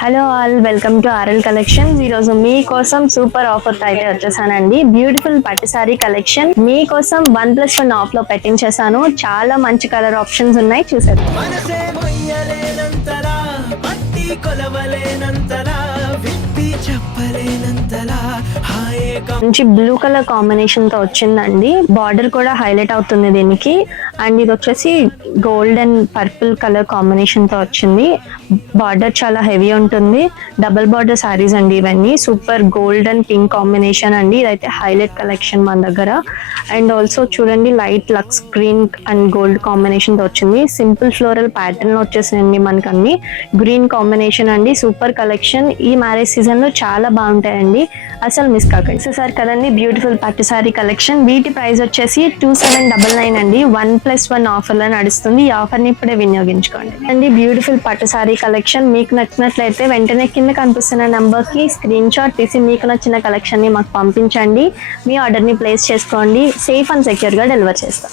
Hello all, welcome to RL collection. ఈరోజు మీకోసం super offer అయితే వచ్చేసానండి. బ్యూటిఫుల్ పట్టు సారీ కలెక్షన్ మీకోసం 1+1 ఆఫ్ లో పెట్టించేసాను. చాలా మంచి కలర్ ఆప్షన్స్ ఉన్నాయి, చూసేద్దాం. మంచి బ్లూ కలర్ కాంబినేషన్ తో వచ్చిందండి. బార్డర్ కూడా హైలైట్ అవుతుంది దీనికి. అండ్ ఇది వచ్చేసి gold and purple colour combination తో వచ్చింది. బార్డర్ చాలా హెవీ ఉంటుంది. డబుల్ బార్డర్ సారీస్ అండి ఇవన్నీ. Super gold and pink combination అండి. ఇదైతే హైలైట్ కలెక్షన్ మన దగ్గర. అండ్ ఆల్సో చూడండి, light lux green and gold combination తో వచ్చింది. సింపుల్ ఫ్లోరల్ ప్యాటర్న్ వచ్చేసిందండి మనకు అన్ని. గ్రీన్ కాంబినేషన్ అండి. Super collection. ఈ మ్యారేజ్ సీజన్ లో చాలా బాగుంటాయండి, అసలు మిస్ కాకండి. సార్ కదండి, బ్యూటిఫుల్ పట్టు సారీ కలెక్షన్. వీటి ప్రైస్ వచ్చేసి 2799 అండి. 1+1 ఆఫర్ లో నడుస్తుంది. ఈ ఆఫర్ ని ఇప్పుడే వినియోగించుకోండి అండి. బ్యూటిఫుల్ పట్టు సారీ కలెక్షన్ మీకు నచ్చినట్లయితే వెంటనే కింద కనిపిస్తున్న నంబర్ కి స్క్రీన్ షాట్ తీసి మీకు నచ్చిన కలెక్షన్ ని మాకు పంపించండి. మీ ఆర్డర్ ని ప్లేస్ చేసుకోండి. సేఫ్ అండ్ సెక్యూర్ గా డెలివర్ చేస్తాం.